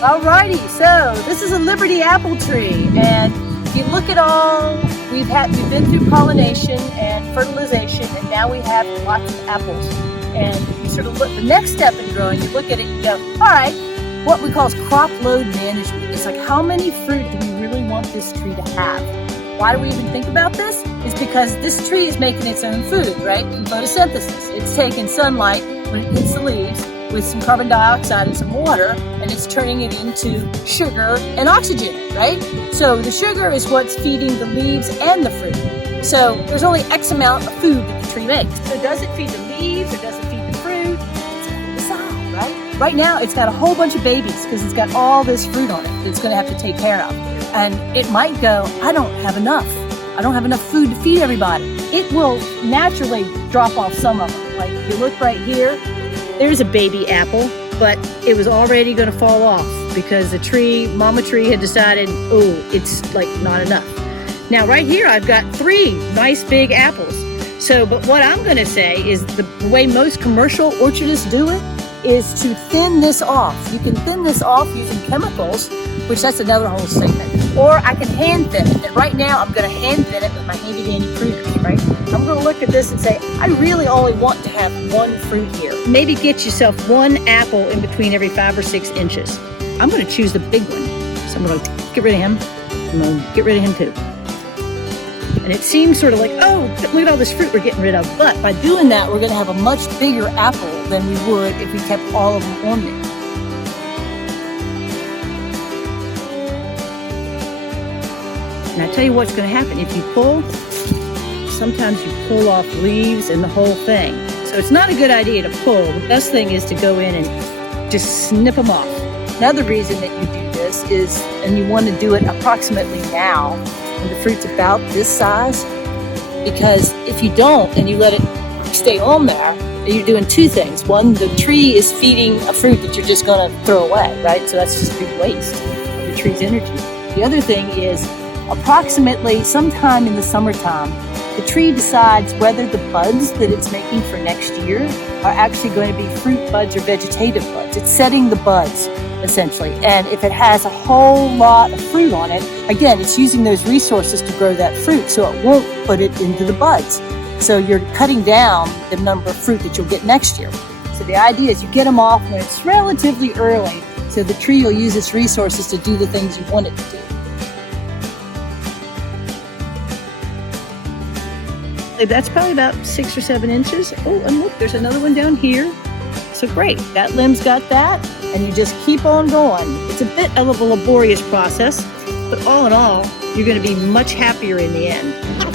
Alrighty, so this is a Liberty apple tree, and if you look at all, we've been through pollination and fertilization, and now we have lots of apples. And you sort of look, the next step in growing, you look at it and you go, all right, what we call is crop load management. It's like, how many fruit do we really want this tree to have? Why do we even think about this? It's because this tree is making its own food, right? From photosynthesis. It's taking sunlight when it hits the leaves with some carbon dioxide and some water, and it's turning it into sugar and oxygen, right? So the sugar is what's feeding the leaves and the fruit. So there's only X amount of food that the tree makes. So does it feed the leaves or does it feed the fruit? It's got to decide, right? Right now it's got a whole bunch of babies because it's got all this fruit on it that it's going to have to take care of. And it might go, I don't have enough. I don't have enough food to feed everybody. It will naturally drop off some of them. Like if you look right here, there's a baby apple, but it was already going to fall off because the tree, mama tree, had decided, oh, it's like not enough. Now right here, I've got 3 nice big apples. So, but what I'm going to say is the way most commercial orchardists do it is to thin this off. You can thin this off using chemicals, which that's another whole segment. Or I can hand thin it. And right now, I'm going to hand thin it with my handy dandy pruners, right? I'm going to look at this and say, I really only want to have 1 fruit here. Maybe get yourself 1 apple in between every 5 or 6 inches. I'm going to choose the big one. So I'm going to get rid of him. I'm going to get rid of him too. And it seems sort of like, oh, look at all this fruit we're getting rid of. But by doing that, we're going to have a much bigger apple than we would if we kept all of them on there. And I tell you what's going to happen. If you pull, sometimes you pull off leaves and the whole thing. So it's not a good idea to pull. The best thing is to go in and just snip them off. Another reason that you do this is, and you want to do it approximately now, when the fruit's about this size, because if you don't and you let it stay on there, you're doing 2 things. One, the tree is feeding a fruit that you're just going to throw away, right? So that's just a big waste of the tree's energy. The other thing is, approximately sometime in the summertime, the tree decides whether the buds that it's making for next year are actually going to be fruit buds or vegetative buds. It's setting the buds, essentially. And if it has a whole lot of fruit on it, again, it's using those resources to grow that fruit, so it won't put it into the buds. So you're cutting down the number of fruit that you'll get next year. So the idea is you get them off when it's relatively early, so the tree will use its resources to do the things you want it to do. That's probably about 6 or 7 inches. Oh, and look, there's another one down here. So great, that limb's got that, and you just keep on going. It's a bit of a laborious process, but all in all, you're going to be much happier in the end.